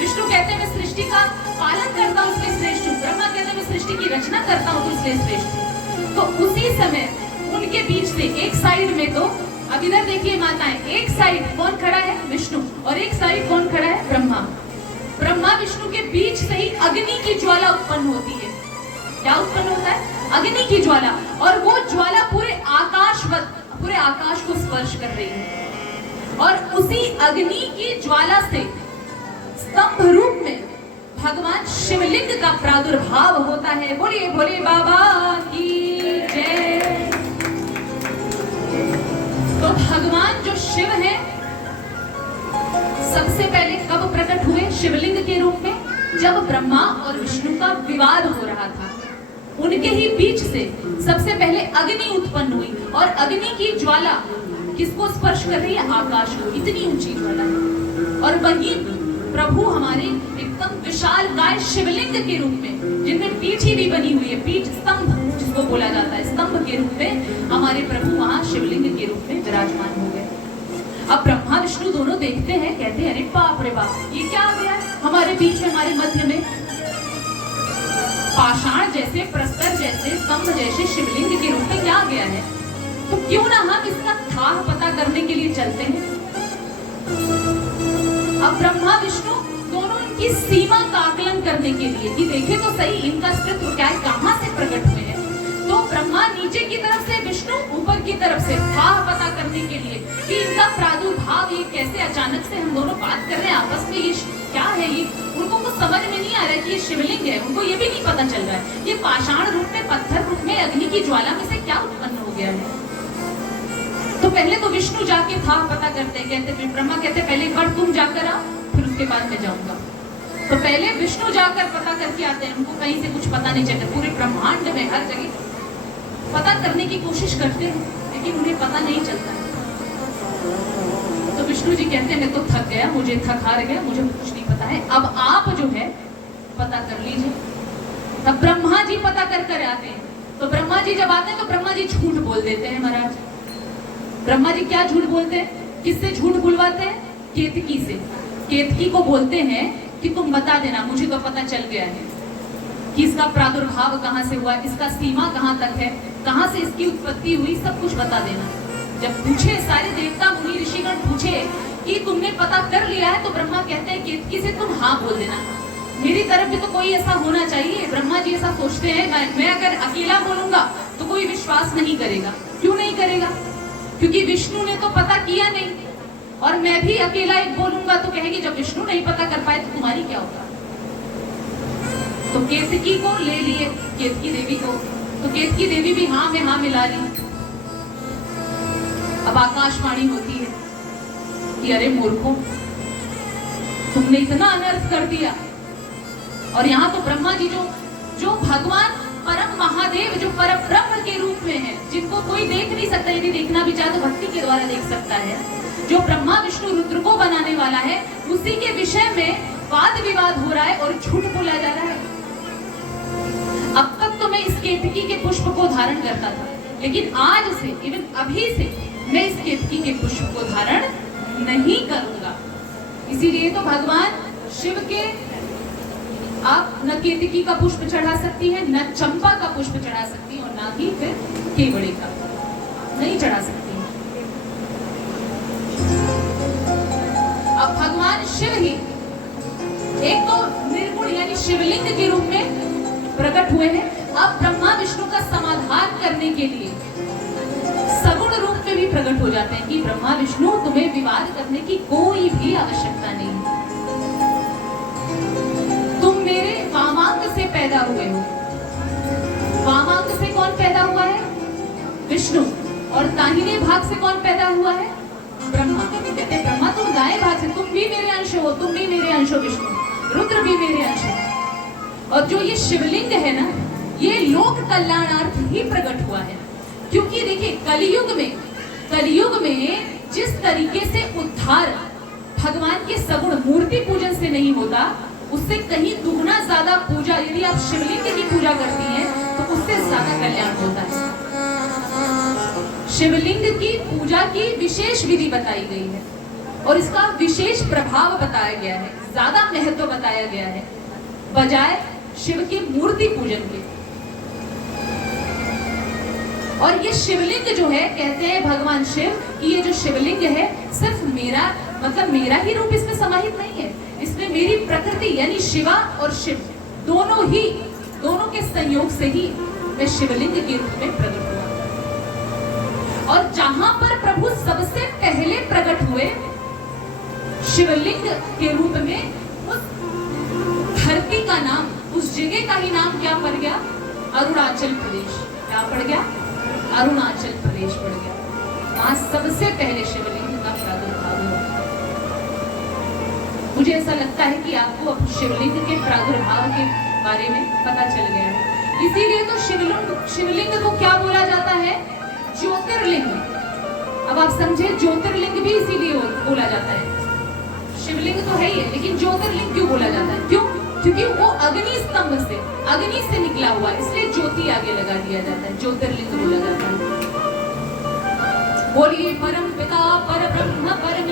विष्णु कहते हैं मैं सृष्टि का पालन करता हूँ इसलिए श्रेष्ठ हूँ। ब्रह्मा कहते हैं मैं सृष्टि की रचना करता हूँ तो इसलिए श्रेष्ठ हूँ। तो उसी समय उनके बीच से एक साइड में, तो अब इधर देखिए माताएं, एक साइड कौन खड़ा है? विष्णु, और एक साइड कौन खड़ा है? ब्रह्मा। ब्रह्मा विष्णु के बीच से ही अग्नि की ज्वाला उत्पन्न होती है। क्या उत्पन्न होता है? अग्नि की ज्वाला, और वो ज्वाला पूरे आकाश को स्पर्श कर रही है। और उसी अग्नि की ज्वाला से स्तंभ रूप में भगवान शिवलिंग का प्रादुर्भाव होता है। बोलिए भोले बाबा की जय। तो भगवान जो शिव है सबसे पहले कब प्रकट हुए शिवलिंग के रूप में? जब ब्रह्मा और विष्णु का विवाद हो रहा था, उनके ही बीच से सबसे पहले अग्नि उत्पन्न हुई, और अग्नि की ज्वाला किसको स्पर्श कर रही है? आकाश को। इतनी ऊंची ज्वाला है। और वही प्रभु हमारे एकदम विशाल काय शिवलिंग के रूप में, जिनमें पीठी भी बनी हुई है, पीठ स्तंभ जिसको बोला जाता है, स्तंभ के रूप में हमारे प्रभु वहां शिवलिंग के रूप में विराजमान हो गए। अब ब्रह्मा विष्णु दोनों देखते हैं, कहते हैं अरे बाप रे बाप, ये क्या आ गया हमारे बीच में, हमारे मध्य में? पाषाण जैसे, प्रस्तर जैसे, स्तंभ जैसे शिवलिंग के रूप में क्या आ गया है? तो क्यों ना हम इसका था पता करने के लिए चलते हैं। अब ब्रह्मा विष्णु दोनों इनकी सीमा का आकलन करने के लिए कि देखे तो सही इनका अस्तित्व क्या है, कहां से प्रकट हुए हैं। तो ब्रह्मा नीचे की तरफ से, विष्णु ऊपर की तरफ से, था पता करने के लिए कि इनका प्रादुर्भाव ये कैसे अचानक से, हम दोनों बात कर रहे हैं आपस में, ये क्या है? ये उनको कुछ समझ में नहीं आ रहा है कि ये शिवलिंग है। उनको ये भी नहीं पता चल रहा है ये पाषाण रूप में, पत्थर रूप में, अग्नि की ज्वाला में से क्या उत्पन्न हो गया है। तो पहले तो विष्णु जाके था पता करते हैं, कहते ब्रह्मा कहते पहले एक बार तुम जाकर आओ, फिर उसके बाद मैं जाऊंगा। तो पहले विष्णु जाकर पता करके आते हैं। उनको कहीं से कुछ पता नहीं चलता, पूरे ब्रह्मांड में हर जगह पता करने की कोशिश करते हैं, लेकिन उन्हें पता नहीं चलता। तो विष्णु जी कहते हैं मैं तो थक गया, मुझे थक हार गया, मुझे कुछ नहीं पता है, अब आप जो है पता कर लीजिए। तब ब्रह्मा जी पता कर आते हैं। तो ब्रह्मा जी जब आते हैं तो ब्रह्मा जी झूठ बोल देते हैं। महाराज ब्रह्मा जी क्या झूठ बोलते हैं? किससे झूठ बुलवाते हैं? केतकी से। केतकी को बोलते हैं कि तुम बता देना, मुझे तो पता चल गया है कि इसका प्रादुर्भाव कहां से हुआ, इसका सीमा कहां तक है, कहां से इसकी उत्पत्ति हुई, सब कुछ बता देना। जब पूछे सारे देवता मुनि ऋषिगण पूछे कि तुमने पता कर लिया है, तो ब्रह्मा कहते हैं केतकी से तुम हाँ बोल देना। मेरी तरफ भी तो कोई ऐसा होना चाहिए। ब्रह्मा जी ऐसा सोचते हैं मैं अगर अकेला बोलूंगा तो कोई विश्वास नहीं करेगा। क्यों नहीं करेगा? क्योंकि विष्णु ने तो पता किया नहीं, और मैं भी अकेला एक बोलूंगा तो कहेगी जब विष्णु नहीं पता कर पाए तो तुम्हारी क्या होगा। तो केतकी को ले लिए, केतकी देवी को, तो केतकी देवी भी हाँ में हाँ मिला ली। अब आकाशवाणी होती है कि अरे मूर्खों, तुमने इतना अनर्थ कर दिया। और यहाँ तो ब्रह्मा जी जो भगवान परम महादेव, जो परम ब्रह्म के रूप में है, जिनको कोई देख नहीं सकता, यदि देखना भी चाहे तो भक्ति के द्वारा देख सकता है, जो ब्रह्मा विष्णु रुद्र को बनाने वाला है, उसी के विषय में वाद विवाद हो रहा है और झूठ बोला जा रहा है। अब तक तो मैं इस केतकी के पुष्प को धारण करता था, लेकिन आज से, इवन अभी से, मैं इस केतकी के पुष्प को धारण नहीं करूंगा। इसीलिए तो भगवान शिव के आप न केतकी का पुष्प चढ़ा सकती है, न चंपा का पुष्प चढ़ा सकती है, और ना ही फिर केवड़े का नहीं चढ़ा सकती है। अब भगवान शिव ही एक तो निर्गुण यानी शिवलिंग के रूप में प्रकट हुए हैं। अब ब्रह्मा विष्णु का समाधान करने के लिए सगुण रूप में भी प्रकट हो जाते हैं कि ब्रह्मा विष्णु तुम्हें विवाद करने की कोई भी आवश्यकता नहीं। तुम मेरे वामांग से पैदा हुए हो। वामांग से कौन पैदा हुआ है? विष्णु। और दाहिने भाग से कौन पैदा हुआ है? ब्रह्मा। कहते ब्रह्मा तुम दाएं भाग से, तुम भी मेरे अंश हो, तुम भी मेरे अंश हो विष्णु, रुद्र भी मेरे अंश हो। और जो ये शिवलिंग है ना, ये लोक कल्याणार्थ ही प्रकट हुआ है। क्योंकि देखिए कलियुग में जिस तरीके से उद्धार भगवान के सगुण मूर्ति पूजन से नहीं होता, उससे कहीं दुगना ज्यादा पूजा, यदि आप शिवलिंग की पूजा करती हैं तो उससे ज्यादा कल्याण होता है। शिवलिंग की पूजा की विशेष विधि बताई गई है और इसका विशेष प्रभाव बताया गया है। ज्यादा महत्व बताया गया है बजाय शिव की मूर्ति पूजन के। और ये शिवलिंग जो है, कहते हैं भगवान शिव कि ये जो शिवलिंग है सिर्फ मेरा मतलब मेरा ही रूप इसमें समाहित नहीं है, इसमें मेरी प्रकृति यानी शिवा और शिव दोनों के संयोग से ही मैं शिवलिंग के रूप में प्रकट हुआ। और जहां पर प्रभु सबसे पहले प्रकट हुए शिवलिंग के रूप में, उस धरती का नाम, उस जगह का ही नाम क्या पड़ गया? अरुणाचल प्रदेश। क्या पड़ गया? अरुणाचल प्रदेश पड़ गया। वहां सबसे पहले शिवलिंग का प्रादुर्भाव हुआ। मुझे ऐसा लगता है कि आपको अब शिवलिंग के प्रादुर्भाव के बारे में पता चल गया है। इसीलिए तो शिवलिंग को क्या बोला जाता है? ज्योतिर्लिंग। अब आप समझे, ज्योतिर्लिंग भी इसीलिए बोला जाता है। शिवलिंग तो है ही है, लेकिन ज्योतिर्लिंग क्यों बोला जाता है? क्यों? क्योंकि वो अग्नि स्तंभ से, अग्नि से निकला हुआ है, इसलिए ज्योति आगे लगा दिया जाता है, ज्योतिर्लिंग बोला जाता है। बोलिए परम पिता पर ब्रह्म पर